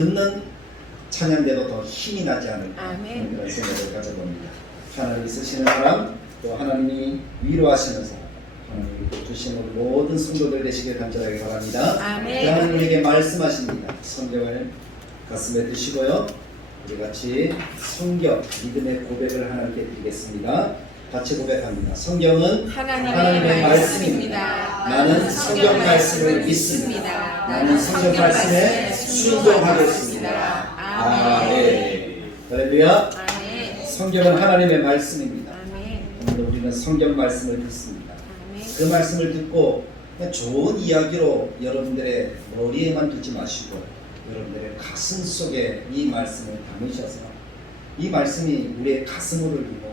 듣는 찬양대도 더 힘이 나지 않을까 아멘. 그런 생각을 가져봅니다. 하나님이 쓰시는 사람, 또 하나님이 위로하시는 사람, 하나님이 주시는 모든 성도들 되시길 간절하게 바랍니다. 아멘. 하나님 우리에게 말씀하십니다. 성경을 가슴에 드시고요, 우리 같이 성경 믿음의 고백을 하나님께 드리겠습니다. 같이 고백합니다. 성경은 하나님의 말씀입니다. 나는 성경 말씀을 믿습니다. 나는 성경 말씀에 순종하겠습니다. 아멘. 할렐루야. 아멘. 성경은 하나님의 말씀입니다. 아멘. 오늘 우리는 성경 말씀을 듣습니다. 아멘. 그 말씀을 듣고 그냥 좋은 이야기로 여러분들의 머리에만 두지 마시고 여러분들의 가슴 속에 이 말씀을 담으셔서 이 말씀이 우리의 가슴을 울리고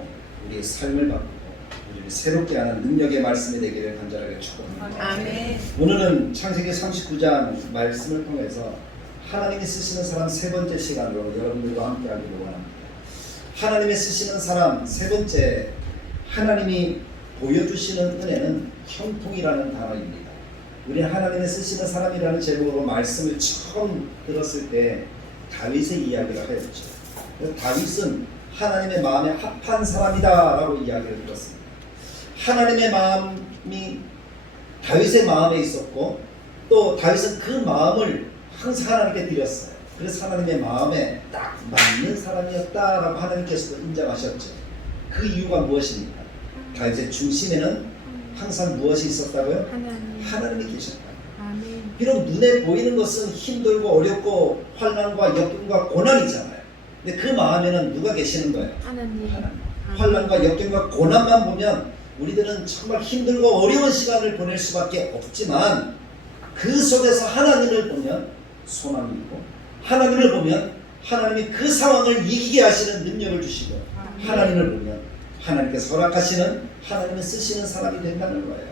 우리의 삶을 바꾸고 우리를 새롭게 하는 능력의 말씀이 되기를 간절하게 축복합니다. 아멘. 오늘은 창세기 39장 말씀을 통해서 하나님이 쓰시는 사람 세 번째 시간으로 여러분들과 함께 하기를 원합니다. 하나님이 쓰시는 사람 세 번째, 하나님이 보여주시는 은혜는 형통이라는 단어입니다. 우리는 하나님이 쓰시는 사람이라는 제목으로 말씀을 처음 들었을 때 다윗의 이야기를 하였죠. 다윗은 하나님의 마음에 합한 사람이다 라고 이야기를 들었습니다. 하나님의 마음이 다윗의 마음에 있었고 또 다윗은 그 마음을 항상 하나님께 드렸어요. 그래서 하나님의 마음에 딱 맞는 사람이었다라고 하나님께서도 인정하셨죠. 그 이유가 무엇입니까? 다윗의 중심에는 항상 무엇이 있었다고요? 하나님이 계셨다. 아멘. 비록 눈에 보이는 것은 힘들고 어렵고 환난과 역경과 고난이잖아요. 근데 그 마음에는 누가 계시는 거예요? 하나님. 하나님. 환난과 역경과 고난만 보면 우리들은 정말 힘들고 어려운 시간을 보낼 수밖에 없지만 그 속에서 하나님을 보면 소망이 있고 하나님을 보면 하나님이 그 상황을 이기게 하시는 능력을 주시고 하나님을 보면 하나님께서 허락하시는 하나님을 쓰시는 사람이 된다는 거예요.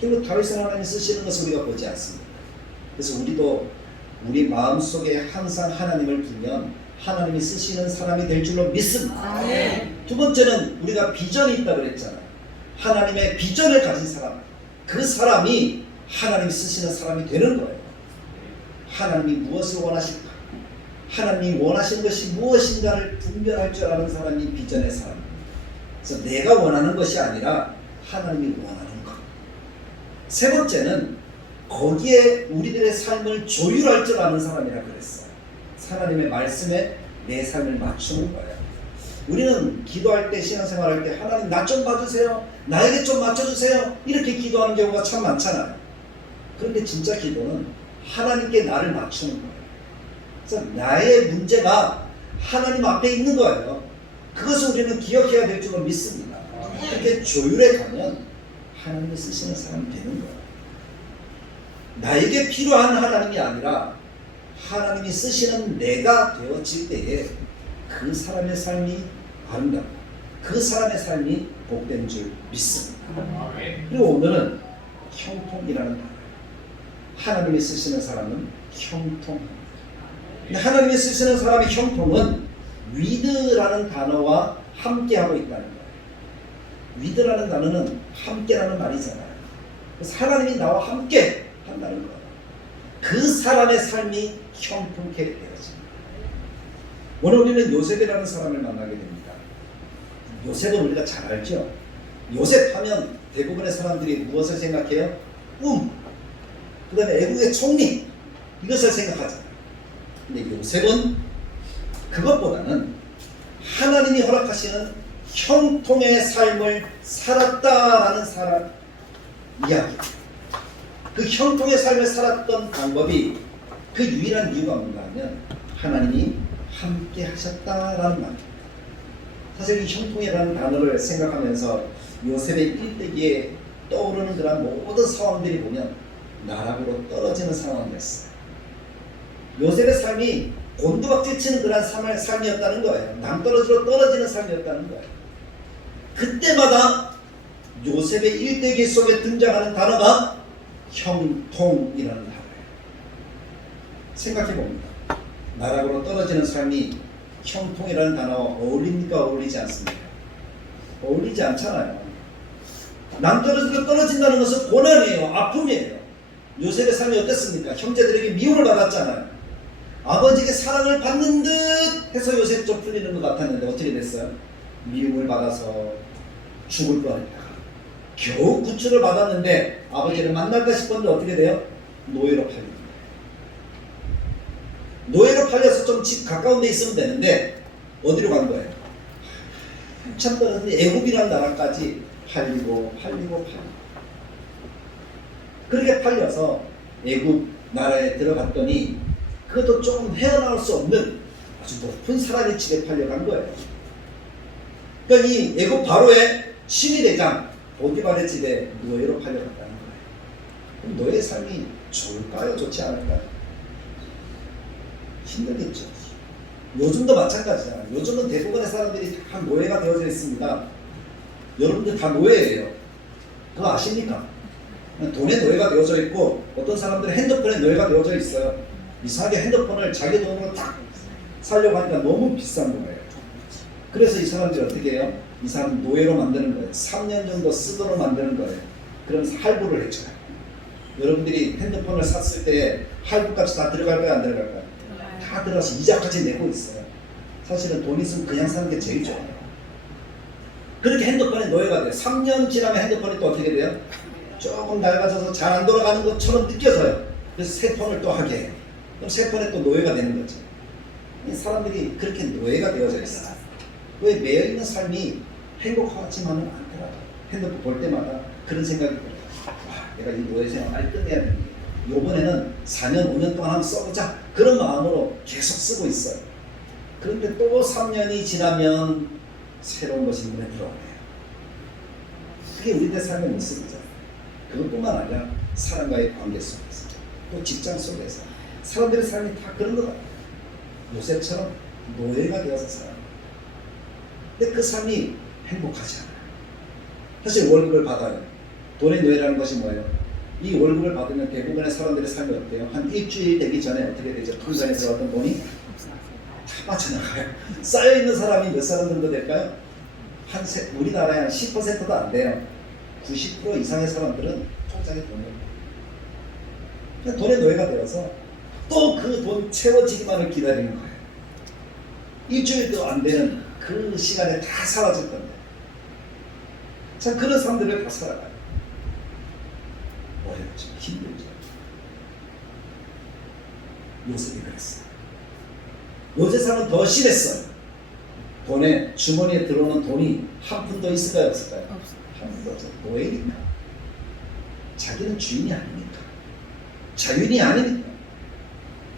결국 다윗은 하나님이 쓰시는 것을 우리가 보지 않습니다. 그래서 우리도 우리 마음속에 항상 하나님을 두면 하나님이 쓰시는 사람이 될 줄로 믿습니다. 두 번째는 우리가 비전이 있다고 그랬잖아요. 하나님의 비전을 가진 사람, 그 사람이 하나님이 쓰시는 사람이 되는 거예요. 하나님이 무엇을 원하실까? 하나님이 원하시는 것이 무엇인가를 분별할 줄 아는 사람이 비전의 사람입니다. 그래서 내가 원하는 것이 아니라 하나님이 원하는 것. 세 번째는 거기에 우리들의 삶을 조율할 줄 아는 사람이라 그랬어요. 하나님의 말씀에 내 삶을 맞추는 거예요. 우리는 기도할 때, 신앙생활할 때 하나님 나 좀 봐주세요, 나에게 좀 맞춰주세요 이렇게 기도하는 경우가 참 많잖아요. 그런데 진짜 기도는 하나님께 나를 맞추는 거예요. 그래서 나의 문제가 하나님 앞에 있는 거예요. 그것을 우리는 기억해야 될 줄로 믿습니다. 그렇게 조율해 가면 하나님이 쓰시는 사람이 되는 거예요. 나에게 필요한 하나님이 아니라 하나님이 쓰시는 내가 되어질 때에 그 사람의 삶이 아름답고 그 사람의 삶이 복된 줄 믿습니다. 그리고 오늘은 형통이라는 단어. 하나님이 쓰시는 사람은 형통합니다. 근데 하나님이 쓰시는 사람의 형통은 위드라는 단어와 함께하고 있다는 거예요. 위드라는 단어는 함께라는 말이잖아요. 그래서 하나님이 나와 함께 한다는 거예요. 그 사람의 삶이 형통케 되어집니다. 오늘 우리는 요셉이라는 사람을 만나게 됩니다. 요셉은 우리가 잘 알죠. 요셉 하면 대부분의 사람들이 무엇을 생각해요? 그 다음에 애국의 총리, 이것을 생각하잖아요. 근데 요셉은 그것보다는 하나님이 허락하시는 형통의 삶을 살았다라는 사람 이야기. 그 형통의 삶을 살았던 방법이 그 유일한 이유가 뭔가 하면 하나님이 함께 하셨다라는 말입니다. 사실 이 형통이라는 단어를 생각하면서 요셉의 일대기에 떠오르는 그런 모든 상황들이 보면 나락으로 떨어지는 상황이었어요. 요셉의 삶이 곤두박질 치는 그런 삶이었다는 거예요. 남떨어지로 떨어지는 삶이었다는 거예요. 그때마다 요셉의 일대기 속에 등장하는 단어가 형통이라는 단어예요. 생각해 봅니다. 나락으로 떨어지는 삶이 형통이라는 단어와 어울립니까? 어울리지 않습니까? 어울리지 않잖아요. 남떨어지로 떨어진다는 것은 고난이에요. 아픔이에요. 요셉의 삶이 어땠습니까? 형제들에게 미움을 받았잖아요. 아버지에게 사랑을 받는 듯 해서 요셉이 좀 풀리는 것 같았는데 어떻게 됐어요? 미움을 받아서 죽을 뻔했다가 겨우 구출을 받았는데 아버지를 만날까 싶었는데 어떻게 돼요? 노예로 팔립니다. 노예로 팔려서 좀 집 가까운 데 있으면 되는데 어디로 간 거예요? 한참 떨어졌는데 애굽이라는 나라까지 팔리고 그렇게 팔려서 애굽 나라에 들어갔더니 그것도 조금 헤어나올 수 없는 아주 높은 사람의 집에 팔려간 거예요. 그러니까 이 애굽 바로의 시위대장 보디발의 집에 노예로 팔려갔다는 거예요. 그럼 노예의 삶이 좋을까요? 좋지 않을까요? 힘들겠죠. 요즘도 마찬가지잖아요. 요즘은 대부분의 사람들이 다 노예가 되어져 있습니다. 여러분들 다 노예예요. 그거 아십니까? 돈에 노예가 되어져 있고 어떤 사람들은 핸드폰에 노예가 되어져 있어요. 이상하게 핸드폰을 자기 돈으로 딱 사려고 하니까 너무 비싼 거예요. 그래서 이 사람들이 어떻게 해요? 이 사람 노예로 만드는 거예요. 3년 정도 쓰도록 만드는 거예요. 그러면서 할부를 해줘요. 여러분들이 핸드폰을 샀을 때 할부값이 다 들어갈까요? 안 들어갈까요? 다 들어가서 이자까지 내고 있어요. 사실은 돈 있으면 그냥 사는 게 제일 좋아요. 그렇게 핸드폰에 노예가 돼요. 3년 지나면 핸드폰이 또 어떻게 돼요? 조금 낡아져서 잘 안 돌아가는 것처럼 느껴져요. 그래서 새 폰을 또 하게 해요. 그럼 새 폰에 또 노예가 되는 거죠. 사람들이 그렇게 노예가 되어져 있어요. 왜 매여있는 삶이 행복하지만은 않더라고요. 핸드폰 볼 때마다 그런 생각이 들어요. 내가 이 노예 생활 빨리 끝내야 되는데 요번에는 4년 5년 동안 한번 써보자 그런 마음으로 계속 쓰고 있어요. 그런데 또 3년이 지나면 새로운 것이 눈에 들어오네요. 그게 우리들의 삶의 모습이잖아요. 그것뿐만 아니라 사람과의 관계 속에서 또 직장 속에서 사람들의 삶이 다 그런 것 같아요. 요셉처럼 노예가 되어서 살아요. 근데 그 삶이 행복하지 않아요. 사실 월급을 받아요. 돈의 노예라는 것이 뭐예요? 이 월급을 받으면 대부분의 사람들의 삶이 어때요? 한 일주일 되기 전에 어떻게 되죠? 통장에 들어갔던 돈이 다 빠져나가요. 쌓여있는 사람이 몇 사람 정도 될까요? 우리나라에 한 10%도 안 돼요. 90% 이상의 사람들은 통장에 돈이 없어요. 돈의 노예가 되어서 또 그 돈 채워지기만을 기다리는 거예요. 일주일도 안 되는 그 시간에 다 사라질 건데. 참 그런 사람들을 다 살아가요. 어렵죠. 힘들죠. 요셉이 그랬어요. 요셉은 더 심했어요. 돈에 주머니에 들어오는 돈이 한 푼도 있을까요? 없을까요? 한 푼도 없어요. 노예니까. 자기는 주인이 아니니까. 자유인이 아니니까.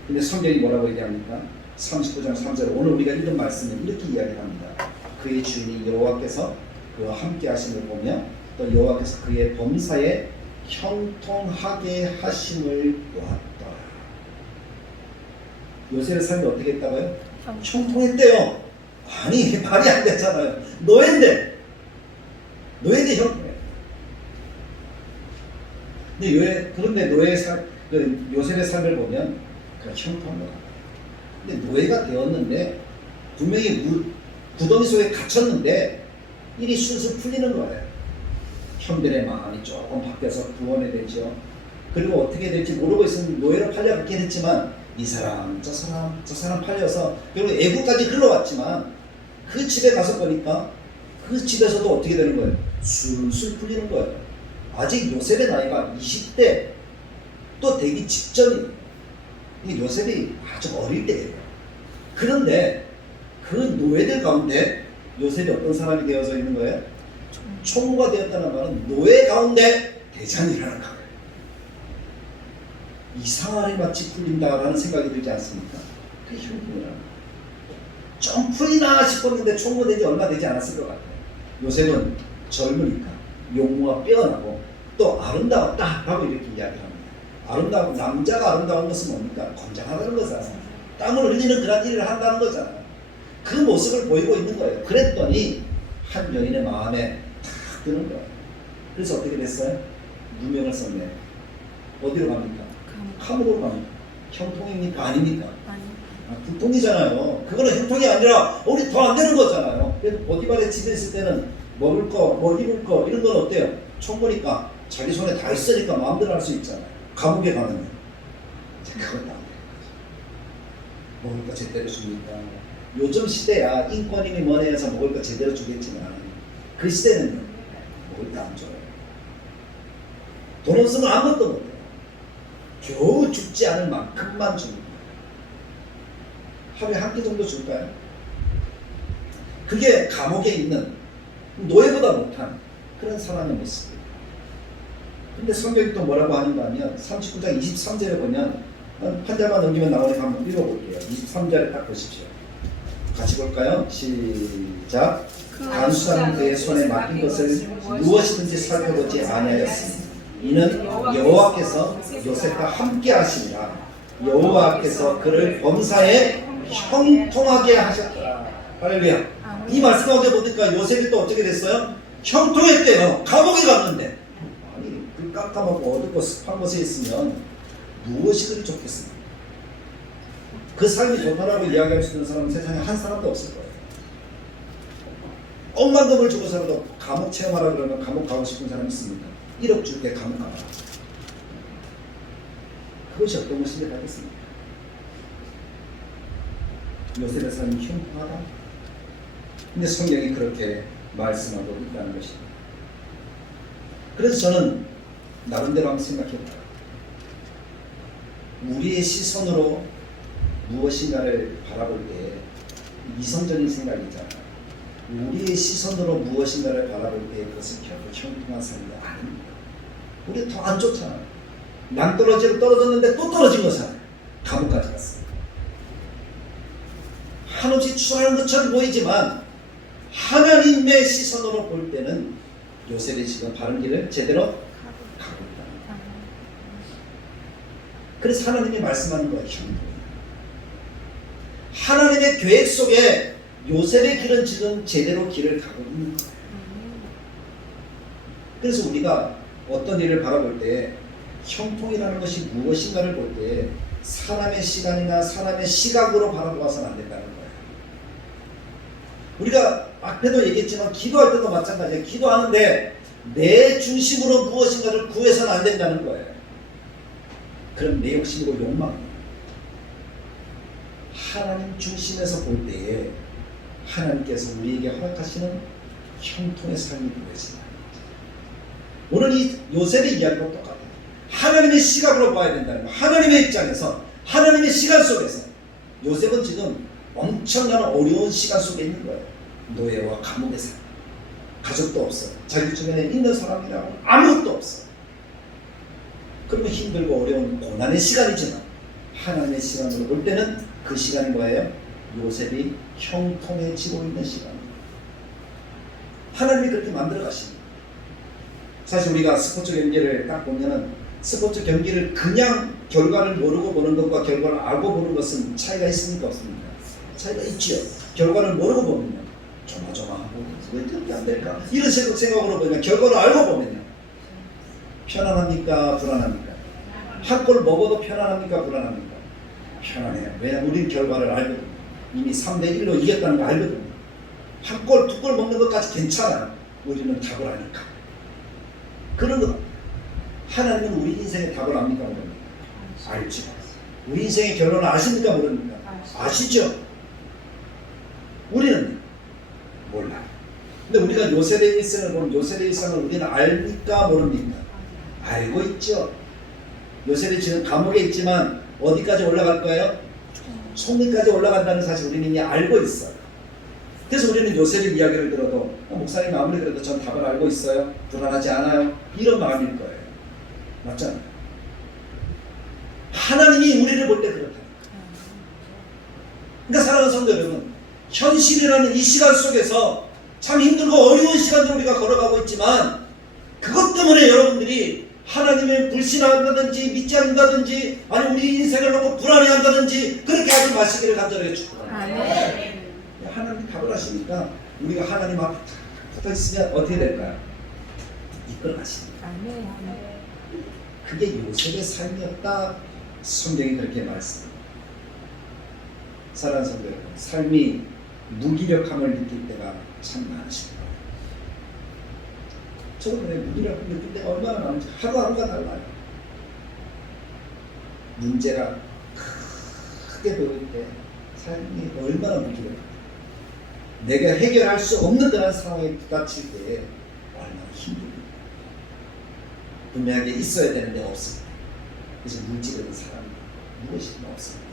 근데 성경이 뭐라고 얘기합니까? 39장 3절 오늘 우리가 읽은 말씀은 이렇게 이야기합니다. 그의 주인이 여호와께서 그와 함께 하심을 보며 또 여호와께서 그의 범사에 형통하게 하심을 보았더라. 요셉의 삶이 어떻게 했다고요? 형통했대요. 아니 말이 안 되잖아요. 노예인데 형통해. 그런데 노예의 삶, 요셉의 삶을 보면 그 형통한 것 같아요. 근데 노예가 되었는데 분명히 구덩이 속에 갇혔는데 일이 술술 풀리는 거예요. 형들의 마음이 조금 바뀌어서 구원이 되죠. 그리고 어떻게 될지 모르고 있으면 노예로 팔려갔긴 했지만 이 사람 저 사람 팔려서 결국 애국까지 흘러왔지만 그 집에 가서 보니까 그 집에서도 어떻게 되는 거예요? 술술 풀리는 거예요. 아직 요셉의 나이가 20대 또 되기 직전이에요. 요셉이 아주 어릴 때예요. 그런데 그 노예들 가운데 요셉이 어떤 사람이 되어져 있는 거예요? 총무가 되었다는 말은 노예 가운데 대장이라는 거예요. 이상하게 마치 풀린다라는 생각이 들지 않습니까? 그게 형통이라는 거예요. 좀 풀리나 싶었는데 총무 되지 얼마 되지 않았을 것 같아요. 요셉은 젊으니까 용모가 빼어나고 또 아름다웠다라고 이렇게 이야기합니다. 남자가 아름다운 것은 뭡니까? 건장하다는 거잖아요. 땀을 흘리는 그런 일을 한다는 거잖아요. 그 모습을 보이고 있는 거예요. 그랬더니 한 여인의 마음에 탁 드는 거예요. 그래서 어떻게 됐어요? 누명을 썼네요. 어디로 갑니까? 감옥으로 갑니까? 형통입니까? 아닙니까? 불통이잖아요. 그거는 형통이 아니라 우리 더 안 되는 거잖아요. 그래도 보디발의 집에 있을 때는 먹을 거, 뭐 입을 거 이런 건 어때요? 총무니까 자기 손에 다 있으니까 마음대로 할 수 있잖아요. 감옥에 가면 이제 그건 안 되는 거죠. 먹을 거 제대로 줍니까? 요즘 시대야 인권이니 뭐니 해서 먹을 거 제대로 주겠지만 그 시대는 먹을 거 안 줘요. 돈 없으면 아무것도 못해요. 겨우 죽지 않을 만큼만 줍니다. 하루에 한 끼 정도 줄까요? 그게 감옥에 있는 노예보다 못한 그런 사람의 모습이에요. 근데 성경이 또 뭐라고 하는가 하면 39장 23절에 보면 한 절만 넘기면 나오니까 한번 읽어볼게요. 23절에 딱 보십시오. 같이 볼까요? 시작. 간수하는 그의 손에 맡긴 것을 무엇이든지 살펴보지 아니하였으니 이는 여호와께서 요셉과 함께 하시니라. 여호와께서 그를 범사에 형통하게 하셨더라. 할렐루야. 이 말씀 가운데 보니까 요셉이 또 어떻게 됐어요? 형통했대요. 감옥에 갔는데. 아니 그 깜깜하고 어둡고 습한 곳에 있으면 무엇이 그리 좋겠습니까? 그 삶이 좋다라고 이야기할 수 있는 사람은 세상에 한 사람도 없을 거예요. 억만 돈을 주고서라도 감옥 체험하라 그러면 감옥 가고 싶은 사람 있습니까? 1억 줄게 감옥 가라. 그것이 어떤 것인지 알겠습니까? 요셉의 삶이 형통하다. 근데 성경이 그렇게 말씀하고 있다는 것입니다. 그래서 저는 나름대로 한번 생각해봐요. 우리의 시선으로 무엇인가를 바라볼 때 이성적인 생각이잖아요. 우리의 시선으로 무엇인가를 바라볼 때 그것은 결코 형통한 삶이 아닙니다. 우리 더 안 좋잖아요. 낭떠러지로 떨어졌는데 또 떨어진 거잖아요. 감옥까지 갔어요. 한없이 추하는 것처럼 보이지만 하나님의 시선으로 볼 때는 요셉이 지금 바른 길을 제대로 가고 있다. 그래서 하나님이 말씀하는 거예요. 형통이다. 하나님의 계획 속에 요셉의 길은 지금 제대로 길을 가고 있는 거예요. 그래서 우리가 어떤 일을 바라볼 때 형통이라는 것이 무엇인가를 볼 때 사람의 시간이나 사람의 시각으로 바라보아서는 안 된다는 거예요. 우리가 앞에도 얘기했지만 기도할 때도 마찬가지예요. 기도하는데 내 중심으로 무엇인가를 구해서는 안 된다는 거예요. 그럼 내 욕심이고 욕망입니다. 하나님 중심에서 볼 때에 하나님께서 우리에게 허락하시는 형통의 삶이 되어진다. 오늘 이 요셉의 이야기도 똑같아요. 하나님의 시각으로 봐야 된다는 거예요. 하나님의 입장에서 하나님의 시간 속에서 요셉은 지금 엄청난 어려운 시간 속에 있는 거예요. 노예와 감옥에 살고 가족도 없어요. 자기 주변에 있는 사람이라고 아무것도 없어요. 그러면 힘들고 어려운 고난의 시간이지만 하나님의 시간으로 볼 때는 그 시간이 뭐예요? 요셉이 형통해지고 있는 시간입니다. 하나님이 그렇게 만들어 가십니다. 사실 우리가 스포츠 경기를 딱 보면은 스포츠 경기를 그냥 결과를 모르고 보는 것과 결과를 알고 보는 것은 차이가 있습니까? 없습니까? 차이가 있지요. 결과를 모르고 보면요 조마조마하고 왜 이렇게 안 될까? 이런 생각으로 보면 결과를 알고 보면요 편안합니까? 불안합니까? 한 골 먹어도 편안합니까? 불안합니까? 편안해요. 왜냐하면 우리는 결과를 알거든요. 이미 3대1로 이겼다는 거 알거든요. 한 골, 두 골 먹는 것까지 괜찮아요. 우리는 답을 아니까. 그런 거 하나님은 우리 인생의 답을 압니까? 모릅니까? 알죠. 우리 인생의 결론을 아십니까? 모릅니까? 아시죠? 우리는 몰라요. 근데 우리가 요셉의 일생을 보면 요셉의 일생을 우리는 압니까? 모릅니까? 알고 있죠. 요셉이 지금 감옥에 있지만 어디까지 올라갈 거예요? 총리까지 올라간다는 사실 우리는 이미 알고 있어요. 그래서 우리는 요셉의 이야기를 들어도 목사님 아무리 그래도 전 답을 알고 있어요. 불안하지 않아요. 이런 마음일 거예요. 맞잖아요. 하나님이 우리를 볼 때 그렇다. 그러니까 사랑하는 성도 여러분, 현실이라는 이 시간 속에서 참 힘들고 어려운 시간들 우리가 걸어가고 있지만 그것 때문에 여러분들이 하나님을 불신한다든지 믿지 않는다든지 아니 우리 인생을 놓고 불안해한다든지 그렇게 하지 마시기를 간절하게 축복합니다. 하나님이 답을 하시니까 우리가 하나님 앞에 붙어 있으면 어떻게 될까요? 이끌어 가십니다. 그게 요셉의 삶이었다. 성경이 그렇게 말씀합니다. 사랑하는 성도 여러분, 삶이 무기력함을 느낄 때가 참 많으십니다. 저도 그래 무기력함을 느낄 때가 얼마나 많은지 하루하루가 달라요. 문제가 크게 보일 때 삶이 얼마나 무기력한가. 내가 해결할 수 없는 그런 상황에 부딪힐 때에 얼마나 힘듭니까. 분명하게 있어야 되는데 없습니다. 그래서 물질적인 사람이 무엇이든 없습니다.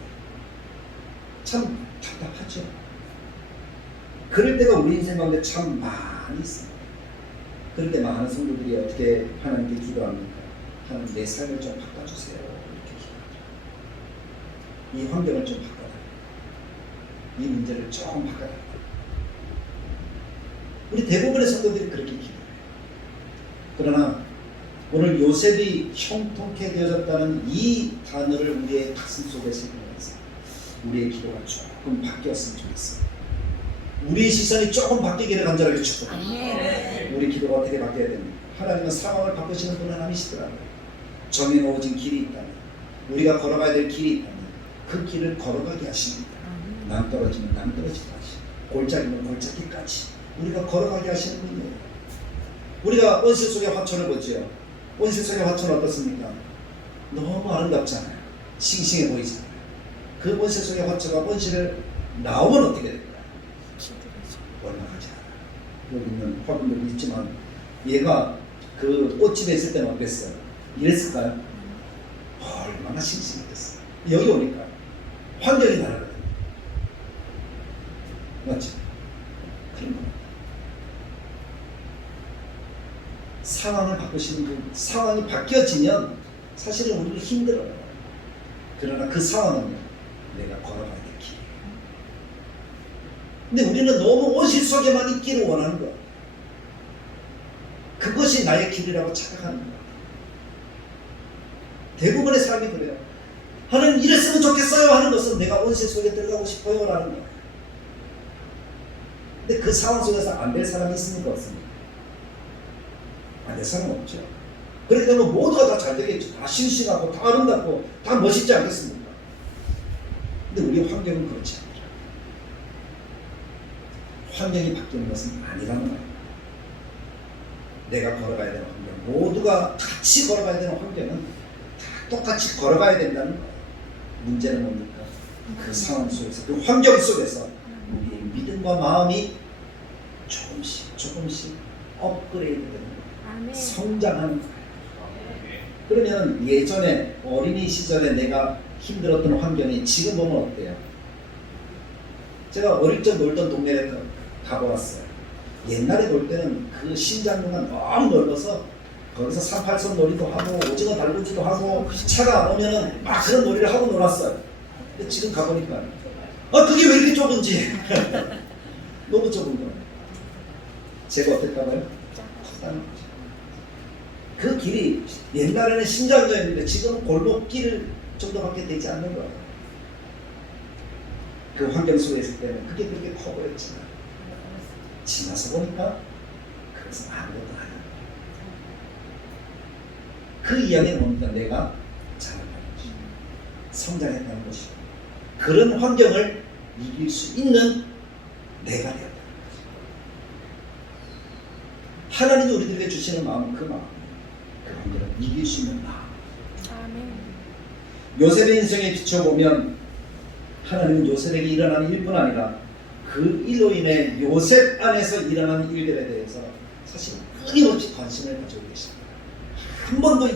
참 답답하죠. 그럴 때가 우리 인생 가운데 참 많이 있습니다. 그럴 때 많은 성도들이 어떻게 하나님께 기도합니까? 하나님 내 삶을 좀 바꿔주세요. 이렇게 기도하죠. 이 환경을 좀 바꿔달라. 이 문제를 좀 바꿔달라. 우리 대부분의 성도들이 그렇게 기도해요. 그러나 오늘 요셉이 형통케 되어졌다는 이 단어를 우리의 가슴 속에 새기면서 우리의 기도가 조금 바뀌었으면 좋겠어요. 우리의 시선이 조금 바뀌기를 간절하게 축복합니다. 우리 기도가 어떻게 바뀌어야 됩니까? 하나님은 상황을 바꾸시는 분은 아니시더라고요. 정해놓아진 길이 있다면, 우리가 걸어가야 될 길이 있다면 그 길을 걸어가게 하십니다. 낭떠러지면 낭떠러지까지, 골짜기면 골짜기까지 우리가 걸어가게 하시는 분이에요. 우리가 원시 속의 화초를 보지요. 원시 속의 화초는 어떻습니까? 너무 아름답잖아요. 싱싱해 보이잖아요. 그 원시 속의 화초가 원시를 나오면 어떻게 될까요? 올라가지 않아요. 여기 있는 화분들도 있지만 얘가 그 꽃집에 있을 때는 어땠어요? 이랬을까요? 얼마나 싱싱했겠어요. 여기 오니까 환경이 다르거든요. 맞죠? 그런 거. 상황을 바꾸시는 분, 상황이 바뀌어지면 사실은 우리는 힘들어요. 그러나 그 상황은 내가 걸어가야 될 길. 근데 우리는 너무 원시 속에만 있기를 원하는 거야. 그것이 나의 길이라고 착각하는 거야. 대부분의 삶이 그래요. 하나님 이랬으면 좋겠어요 하는 것은 내가 원시 속에 들어가고 싶어요 라는 거야. 근데 그 상황 속에서 안 될 사람이 있습니까? 없습니까? 안 될 사람은 없죠. 그렇게 되면 모두가 다 잘 되겠죠. 다 싱싱하고 다 아름답고 다 멋있지 않겠습니까? 근데 우리 환경은 그렇지 않아요. 환경이 바뀌는 것은 아니라는 거예요. 내가 걸어가야 되는 환경, 모두가 같이 걸어가야 되는 환경은 다 똑같이 걸어가야 된다는 거예요. 문제는 뭡니까? 그 상황 속에서, 그 환경 속에서 우리의 믿음과 마음이 조금씩 업그레이드 되는 거예요. 성장하는 거예요. 그러면 예전에 어린이 시절에 내가 힘들었던 환경이 지금 보면 어때요? 제가 어릴 적 놀던 동네에 가보았어요. 옛날에 놀 때는 그 신장로가 너무 넓어서 거기서 38선 놀이도 하고 오징어 달구지도 하고 차가 안 오면은 막 그런 놀이를 하고 놀았어요. 근데 지금 가보니까 그게 왜 이렇게 좁은지 너무 좁은 거예요. 제가 어땠다고요? 그 길이 옛날에는 신장로였는데 지금 골목길 정도밖에 되지 않는 거예요. 그 환경 속에 있을 때는 그게 그렇게 커 보였지만 지나서 보니까 그것은 아무것도 아니에요. 그 이야기는 뭡니까? 내가 자랐다는 것이고 성장했다는 것이고 그런 환경을 이길 수 있는 내가 되었다는 거죠. 하나님이 우리들에게 주시는 마음은 그 마음, 그 환경을 이길 수 있는 마음. 요셉의 인생에 비춰보면 하나님은 요셉에게 일어나는 일뿐 아니라 그 일로 인해 요셉 안에서 일어나는 일들에 대해서 사실 끊임없이 관심을 가지고 계십니다. 한 번도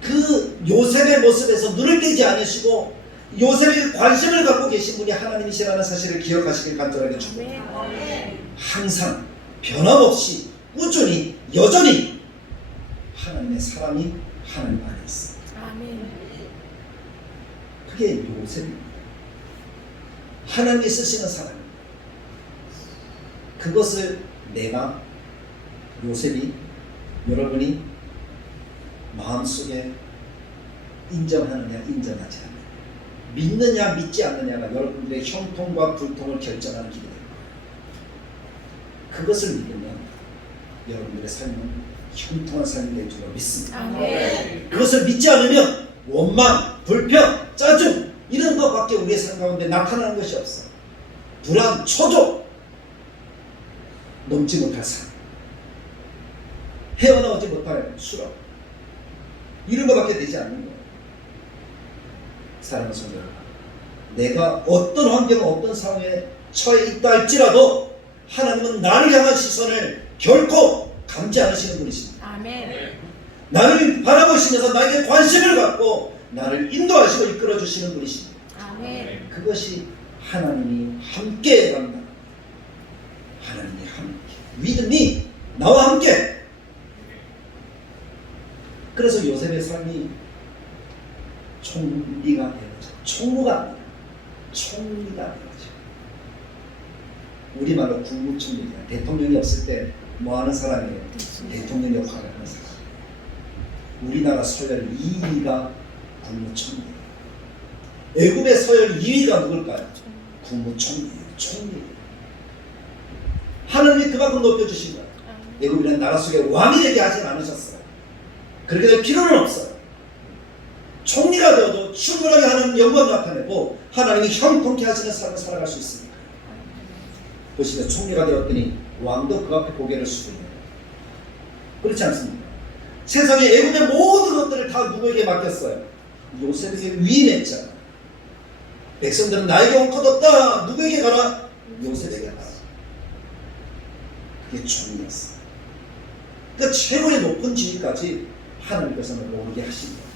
그 요셉의 모습에서 눈을 떼지 않으시고 요셉에 관심을 갖고 계신 분이 하나님이시라는 사실을 기억하시길 간절하게 축복합니다. 항상 변함없이 꾸준히 여전히 하나님의 사람이 하나님 안에 있습니다. 그게 요셉입니다. 하나님이 쓰시는 사람입니다. 그것을 내가 요셉이 여러분이 마음속에 인정하느냐 인정하지 않느냐 믿느냐 믿지 않느냐가 여러분들의 형통과 불통을 결정하는 길이 됩니다. 그것을 믿으면 여러분들의 삶은 형통한 삶이 될 줄로 믿습니다. 그것을 믿지 않으면 원망, 불평, 짜증 이런 것밖에 우리의 삶 가운데 나타나는 것이 없어. 불안, 초조, 넘지 못할 삶, 헤어나오지 못할 수렁 이런 것밖에 되지 않는 거예요. 사랑하는 성도 여러분, 내가 어떤 환경, 어떤 상황에 처해 있다 할지라도 하나님은 나를 향한 시선을 결코 감지 않으시는 분이십니다. 아멘. 나를 바라보시면서 나에게 관심을 갖고 나를 인도하시고 이끌어 주시는 분이십니다. 아멘. 그것이 하나님이 함께 간다. 하나님이 함께. 믿음이 나와 함께. 그래서 요셉의 삶이 총리가 되었죠. 총무가 아니라 총리가 되었죠. 우리말로 국무총리가 대통령이 없을 때 뭐 하는 사람이에요? 대통령 역할을 하는 사람. 우리나라 서열 2위가 국무총리예요. 애굽의 서열 2위가 누굴까요? 국무총리예요. 총리예요. 하나님이 그만큼 높여주신 거예요. 애굽이라는 나라 속에 왕이 되게 하진 않으셨어요. 그렇게 될 필요는 없어요. 총리가 되어도 충분하게 하는 영광을 나타내고 하나님이 형통케 하시는 삶을 살아갈 수 있습니다. 보시면 총리가 되었더니 왕도 그 앞에 고개를 숙이네요. 그렇지 않습니까? 세상의 애굽의 모든 것들을 다 누구에게 맡겼어요? 요셉에게 위임했잖아요. 백성들은 나에게 엉커졌다. 누구에게 가라? 요셉에게 가라. 그게 총리였어요. 그러니까 최고의 높은 지위까지 하나님께서는 오르게 하신 거예요.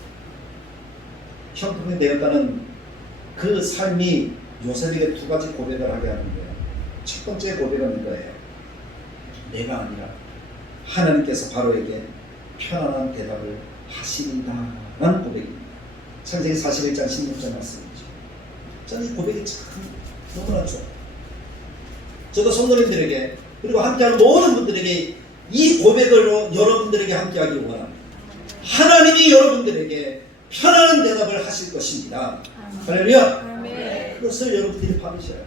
형통이 되었다는 그 삶이 요셉에게 두 가지 고백을 하게 하는 거예요. 첫 번째 고백은 이거예요. 내가 아니라 하나님께서 바로에게 편안한 대답을 하시리다 라는 고백입니다. 창세기 41장 16절 말씀이죠. 저는 이 고백이 참 너무나 좋아요. 저도 성도님들에게 그리고 함께하는 모든 분들에게 이 고백으로 여러분들에게 함께하기 원합니다. 하나님이 여러분들에게 편안한 대답을 하실 것입니다. 할렐루야. 그것을 여러분들이 받으셔야 해요.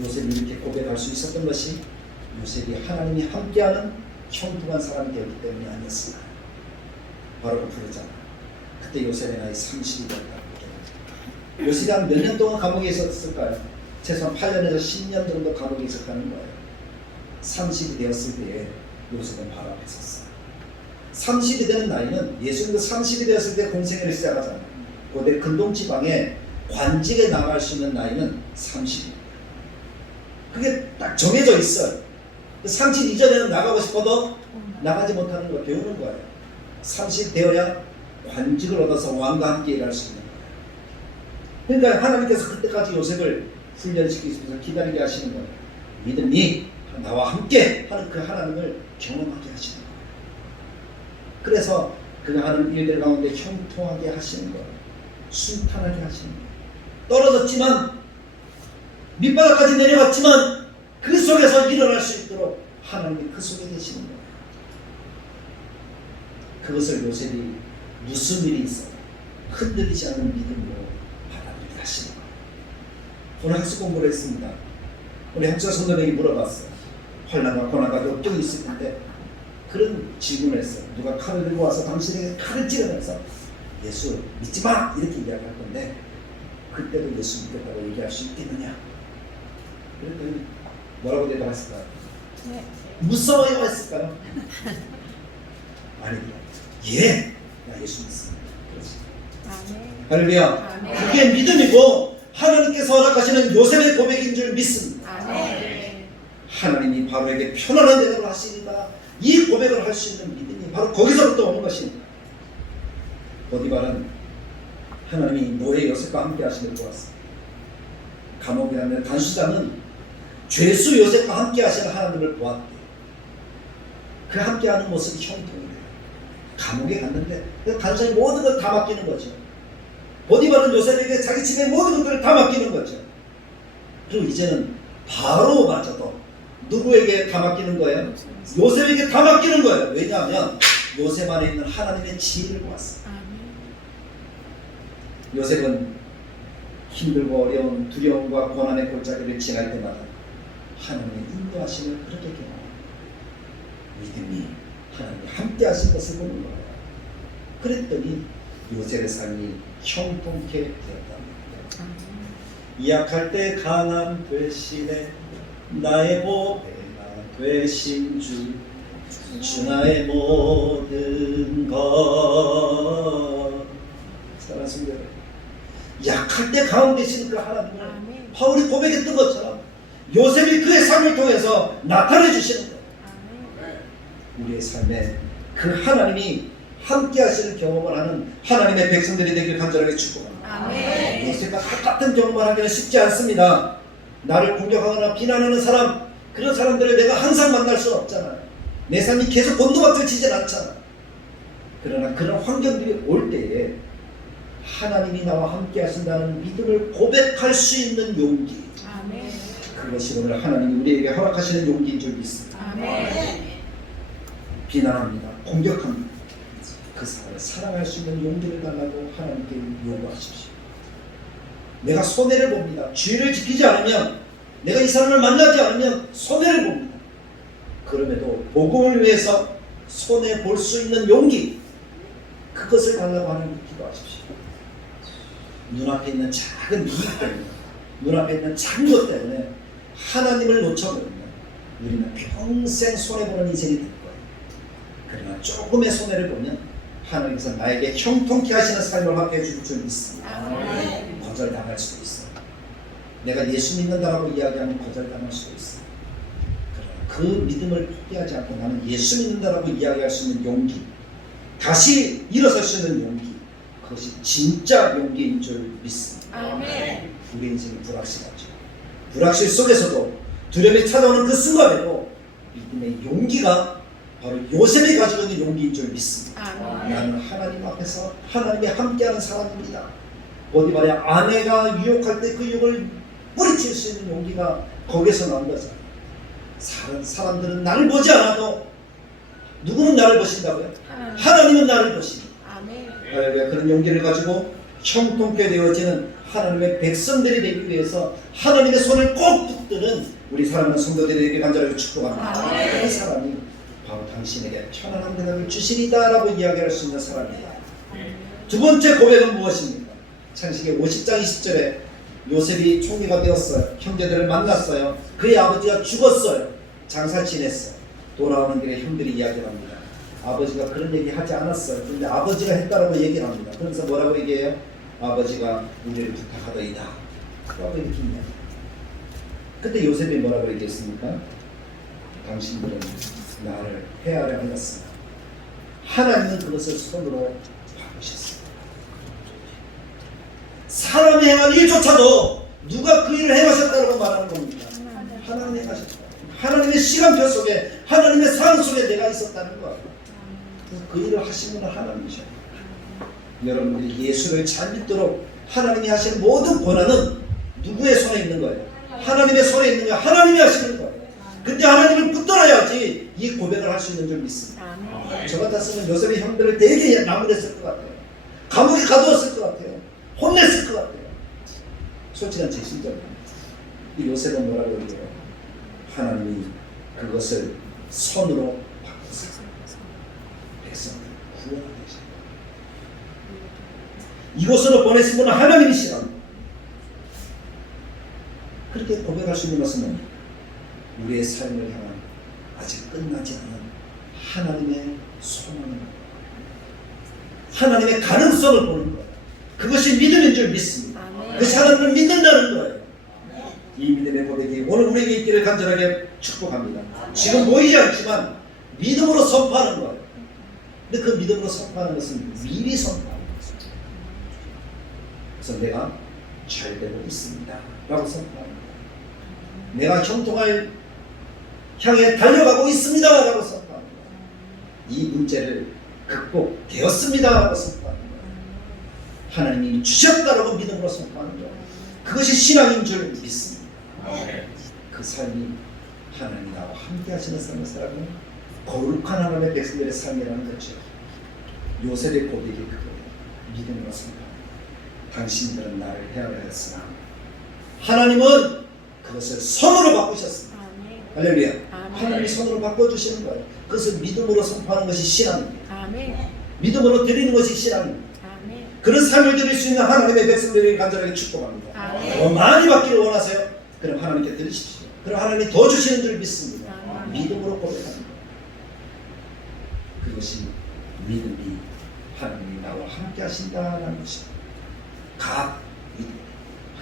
요셉이 이렇게 고백할 수 있었던 것이 요셉이 하나님이 함께하는 형통한 사람이 되었기 때문이 아니었을까. 바로 그 부르잖아. 그때 요셉의 나이 30이 되었다. 요셉이 한 몇 년 동안 감옥에 있었을까요? 최소한 8년에서 10년 정도 감옥에 있었다는 거예요. 30이 되었을 때에 요셉은 바로 앞에 섰어요. 30이 되는 나이는 예수님도 30이 되었을 때 공생애를 시작하잖아요. 고대 근동지방에 관직에 나갈 수 있는 나이는 30입니다. 그게 딱 정해져 있어요. 30 이전에는 나가고 싶어도 나가지 못하는 거 배우는 거예요. 30 되어야 관직을 얻어서 왕과 함께 일할 수 있는 거예요. 그러니까 하나님께서 그때까지 요셉을 훈련시키면서 기다리게 하시는 거예요. 믿음이 나와 함께 하는 그 하나님을 경험하게 하시는 거예요. 그래서 그가 하는 일들 가운데 형통하게 하시는 거예요. 순탄하게 하시는 거예요. 떨어졌지만 밑바닥까지 내려갔지만 그 속에서 일어날 수 있도록 하나님이 그 속에 계시는 거예요. 그것을 요셉이 무슨 일이 있어요? 흔들리지 않는 믿음으로 받아들이게 하시는 거예요. 오늘 학습 공부를 했습니다. 우리 학자 선생님이 물어봤어요. 환난과 고난과 역경이 있을 텐데 그런 질문을 했어요. 누가 칼을 들고 와서 당신에게 칼을 찌르면서 예수 믿지 마! 이렇게 이야기할 건데 그때도 예수 믿겠다고 얘기할 수 있겠느냐? 그랬더니 뭐라고 대답했을까요? 네. 무서워요 했을까요? 아닙니다. 예! 나 예수 믿습니다. 그렇지. 할렐루야. 그게 믿음이고 하나님께서 허락하시는 요셉의 고백인 줄 믿습니다. 아멘. 하나님이 바로에게 편안한 대답을 하시리라. 이 고백을 할 수 있는 믿음이 바로 거기서부터 오는 것입니다. 보디발은 하나님이 노예 요셉과 함께 하심을 보았습니다. 감옥에 가면 간수장은 죄수 요셉과 함께 하시는 하나님을 보았대요. 그 함께하는 모습이 형통이래요. 감옥에 갔는데 간수장이 모든 걸 다 맡기는 거죠. 보디발은 요셉에게 자기 집의 모든 것들을 다 맡기는 거죠. 그리고 이제는 바로마저도 누구에게 다 맡기는 거예요? 요셉에게 다 맡기는 거예요. 왜냐하면 요셉 안에 있는 하나님의 지혜를 보았어요. 요셉은 힘들고 어려운 두려움과 고난의 골짜기를 지날 때마다 하나님의 인도하심을 그렇게 경험합니다. 믿음이 하나님이 함께 하신 것을 보는 거예요. 그랬더니 요셉의 삶이 형통케 되었답니다. 약할 때 강함 되시네 나의 보배가 되신 주 나의 모든 것. 사랑하는 성도 여러분, 약할 때 강하고 계시는 그 하나님을 아멘. 바울이 고백했던 것처럼 요셉이 그의 삶을 통해서 나타내 주시는 거예요. 아멘. 우리의 삶에 그 하나님이 함께 하시는 경험을 하는 하나님의 백성들이 되길 간절하게 축복합니다. 아멘. 요셉과 똑같은 경험을 하기는 쉽지 않습니다. 나를 공격하거나 비난하는 사람, 그런 사람들을 내가 항상 만날 수는 없잖아요. 내 삶이 계속 곤두박질치진 않잖아. 그러나 그런 환경들이 올 때에 하나님이 나와 함께 하신다는 믿음을 고백할 수 있는 용기, 아멘. 그것이 오늘 하나님이 우리에게 허락하시는 용기인 줄 믿습니다. 아멘. 비난합니다. 공격합니다. 그 사람을 사랑할 수 있는 용기를 달라고 하나님께 요구하십시오. 내가 손해를 봅니다. 죄를 지키지 않으면, 내가 이 사람을 만나지 않으면 손해를 봅니다. 그럼에도 복음을 위해서 손해 볼 수 있는 용기, 그것을 달라고 하나님께 기도하십시오. 눈앞에 있는 작은 이익 때문에, 눈앞에 있는 작은 것 때문에 하나님을 놓쳐버리면 우리는 평생 손해보는 인생이 될 거예요. 그러나 조금의 손해를 보면 하나님께서 나에게 형통케 하시는 삶을 갖게 해줄 줄 믿습니다. 아멘. 거절당할 수도 있어요. 내가 예수 믿는다라고 이야기하면 거절당할 수도 있어요. 그러나 그 믿음을 포기하지 않고 나는 예수 믿는다라고 이야기할 수 있는 용기, 다시 일어설 수 있는 용기, 그것이 진짜 용기인 줄 믿습니다. 아멘. 우리 인생이 불확실하죠. 불확실 속에서도 두려움이 찾아오는 그 순간에도 믿음의 용기가 바로 요셉이 가지고 있는 용기인 줄 믿습니다. 아멘. 나는 하나님 앞에서 하나님이 함께하는 사람입니다. 어디 말이야, 아내가 유혹할 때 그 유혹을 뿌리칠 수 있는 용기가 거기서 나온 거잖아요. 사람들은 나를 보지 않아도 누구는 나를 보신다고요? 하나님은 나를 보십니다. 아멘. 할렐루야. 그런 용기를 가지고 형통케 되어지는 하나님의 백성들이 되기 위해서 하나님의 손을 꼭 붙드는 우리 사랑하는 성도들에게 간절하게 축복합니다. 아멘. 그 사람이 바로 당신에게 편안한 대답을 주시리다라고 이야기할 수 있는 사람이에요. 두 번째 고백은 무엇입니까? 창세기 50장 20절에 요셉이 총리가 되었어요. 형제들을 만났어요. 그의 아버지가 죽었어요. 장사 지냈어요. 돌아오는 길에 형들이 이야기를 합니다. 아버지가 그런 얘기 하지 않았어요. 그런데 아버지가 했다라고 얘기를 합니다. 그러면서 뭐라고 얘기해요? 아버지가 우리를 부탁하더이다 라고 얘기합니다. 그때 요셉이 뭐라고 얘기했습니까? 당신들은 나를 해하려 하였으나 하나님은 그것을 손으로 바꾸셨습니다. 사람이 행한 일조차도 누가 그 일을 행하셨다고 말하는 겁니까? 하나님이 행하셨다. 하나님의 시간표 속에, 하나님의 상황 속에 내가 있었다는 거예요. 그 일을 하신 분은 하나님이셔요. 여러분들이 예수를 잘 믿도록 하나님이 하시는 모든 권한은 누구의 손에 있는 거예요? 하나님의 손에 있는 거예요. 하나님이 하시는 거예요. 근데 하나님을 붙들어야지 이 고백을 할 수 있는 줄 믿습니다. 아멘. 저 같았으면 요셉의 형들을 되게 나무랬을 것 같아요. 감옥에 가두었을 것 같아요. 혼냈을 것 같아요. 솔직한 제 심정입니다. 이 요셉은 뭐라고 얘기해요? 하나님이 그것을 손으로 바꿨어요. 백성을 구원하게 하셨어요. 이곳으로 보내신 분은 하나님이시라. 그렇게 고백할 수 있는 것은 우리의 삶을 향한 아직 끝나지 않은 하나님의 소망을, 하나님의 가능성을 보는 거예요. 그것이 믿음인 줄 믿습니다. 아멘. 그것이 하나님을 믿는다는 거예요. 이 믿음의 고백이 오늘 우리에게 있기를 간절하게 축복합니다. 지금 보이지 않지만 믿음으로 선포하는 거예요. 근데 그 믿음으로 선포하는 것은 미리 선포하는 거예요. 그래서 내가 잘 되고 있습니다 라고 선포하는 거예요. 내가 형통할 향해 달려가고 있습니다 라고 선포하는 거예요. 이 문제를 극복되었습니다 라고 선포하는 거예요. 하나님이 주셨다라고 믿음으로 선포하는 거예요. 그것이 신앙인 줄 믿습니다. 그 삶이 하나님이 나와 함께 하시는 삶을 살아가는 거룩한 하나님의 백성들의 삶이라는 거죠. 요셉의 고백이 그거예요. 믿음으로 선포합니다. 당신들은 나를 헤아려 했으나 하나님은 그것을 손으로 바꾸셨습니다. 아멘. 할렐루야. 아멘. 하나님이 손으로 바꿔주시는 거예요. 그것을 믿음으로 선포하는 것이 신앙입니다. 아멘. 믿음으로 드리는 것이 신앙입니다. 아멘. 그런 삶을 드릴 수 있는 하나님의 백성들에게 간절하게 축복합니다. 아멘. 더 많이 받기를 원하세요? 그럼 하나님께 드리십시오. 그럼 하나님이 더 주시는 줄 믿습니다. 아멘. 믿음으로 고백합니다. 그것이 믿음이 하나님이 나와 함께 하신다는 것입니다. 각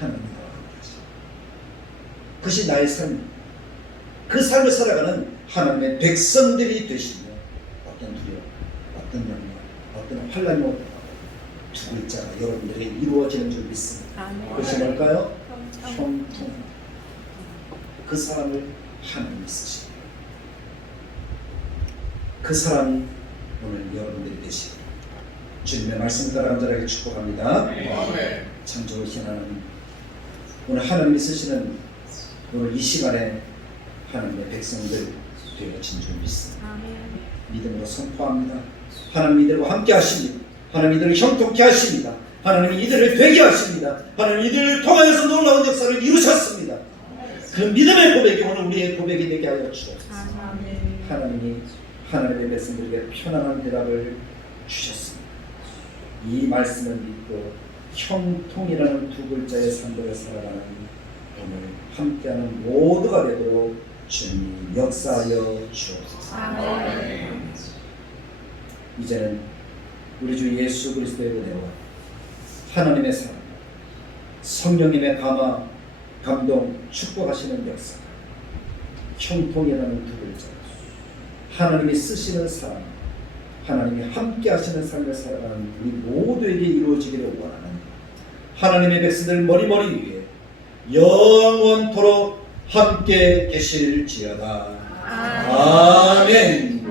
하나님과 함께하시. 그것이 나의 삶입니다. 그 삶을 살아가는 하나님의 백성들이 되시며 어떤 두려움, 어떤 염려, 어떤 환란이 오더라도 두 글자가 여러분들에게 이루어지는 줄 믿습니다. 그것이 뭘까요? 형통. 그 사람을 하나님이 쓰십니다. 그 사람이 오늘 여러분들이 되시기를 주님의 말씀 따라 간절하게 축복합니다. 참 좋으신 하나님, 오늘 하나님이 쓰시는 오늘 이 시간에 하나님의 백성들 되어진 줄 믿습니다. 믿음으로 선포합니다. 하나님 이들과 함께 하십니다. 하나님 이들을 형통케 하십니다. 하나님 이들을 되게 하십니다. 하나님 이들을 통하여서 놀라운 역사를 이루셨습니다. 그 믿음의 고백이 오늘 우리의 고백이 되게 하여 주옵소서. 하나님이 하나님의 백성들에게 편안한 대답을 주셨습니다. 이 말씀을 믿고 형통이라는 두 글자의 삶을 살아가는 오늘 함께하는 모두가 되도록 주님 역사하여 주옵소서. 이제는 우리 주 예수 그리스도의 은혜와 하나님의 사랑, 성령님의 감화, 감동, 축복하시는 역사, 형통이라는 두 글자, 하나님이 쓰시는 사랑, 하나님이 함께 하시는 삶을 살아가는 우리 모두에게 이루어지기를 원하는 하나님의 백성들 머리머리 위에 영원토록 함께 계실지어다. 아멘.